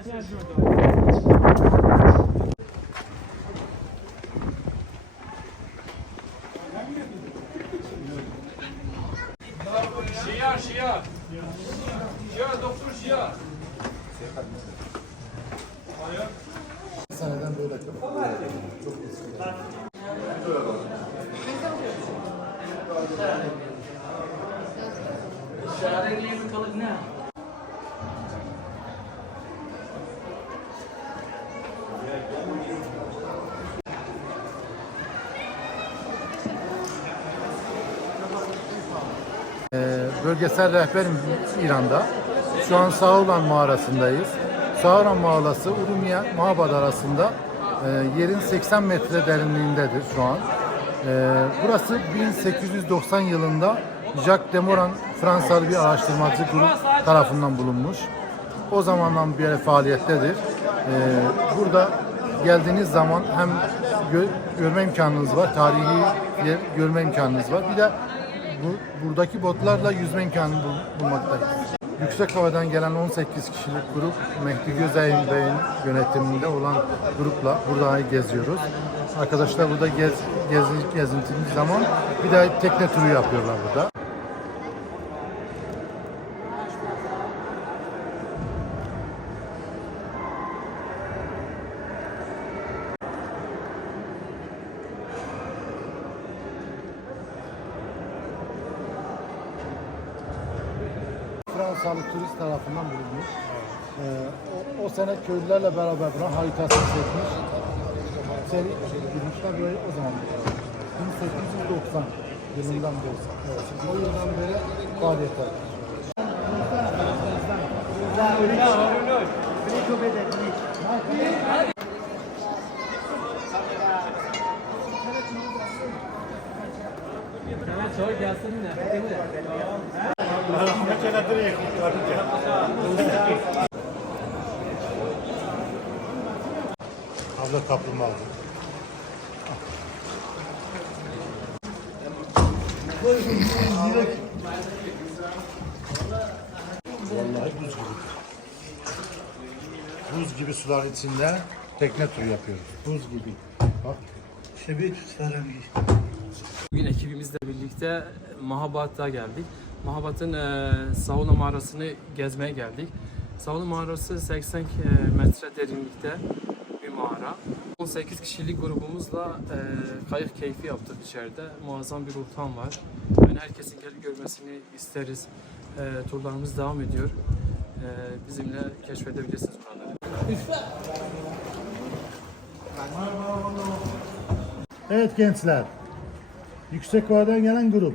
Şia, şia. Şia, doktor şia. Seneden böyle kapalı. Çok güzel. Ne? Bölgesel rehberim İran'da. Şu an Sauran mağarasındayız. Sauran mağarası Urumya Mabad arasında e, yerin 80 metre derinliğindedir şu an. E, burası 1890 yılında Jacques Demoran Fransalı bir araştırmacı grup tarafından bulunmuş. O zamandan beri faaliyettedir. E, burada geldiğiniz zaman hem gö- görme imkanınız var, tarihi yer görme imkanınız var. Bir de bu, buradaki botlarla yüzme imkanı bul, bulmaktayız. Yüksek havadan gelen 18 kişilik grup Mehdi Gözey'in Bey'in yönetiminde olan grupla burada geziyoruz. Arkadaşlar burada gez, gezi, gezintimiz zaman bir de tekne turu yapıyorlar burada. Fransalı turist tarafından bulunmuş. Ee, o, o sene köylülerle beraber buranın haritasını çekmiş. Seri girmişler burayı o zaman. 1890 yılından beri. Evet. O yıldan beri faaliyet var. Abla kaplumbağa aldım. Vallahi buz gibi. Buz gibi sular içinde tekne turu yapıyoruz. Buz gibi. Bak. Bugün ekibimizle birlikte Mahabat'a geldik. Mahabat'ın e, sauna mağarasını gezmeye geldik. Sauna mağarası 80 e, metre derinlikte bir mağara. 18 kişilik grubumuzla e, kayık keyfi yaptık içeride. Muazzam bir ortam var. Yani herkesin gelip görmesini isteriz. E, turlarımız devam ediyor. E, bizimle keşfedebilirsiniz buraları. Evet gençler. Yüksek Ova'dan gelen grup.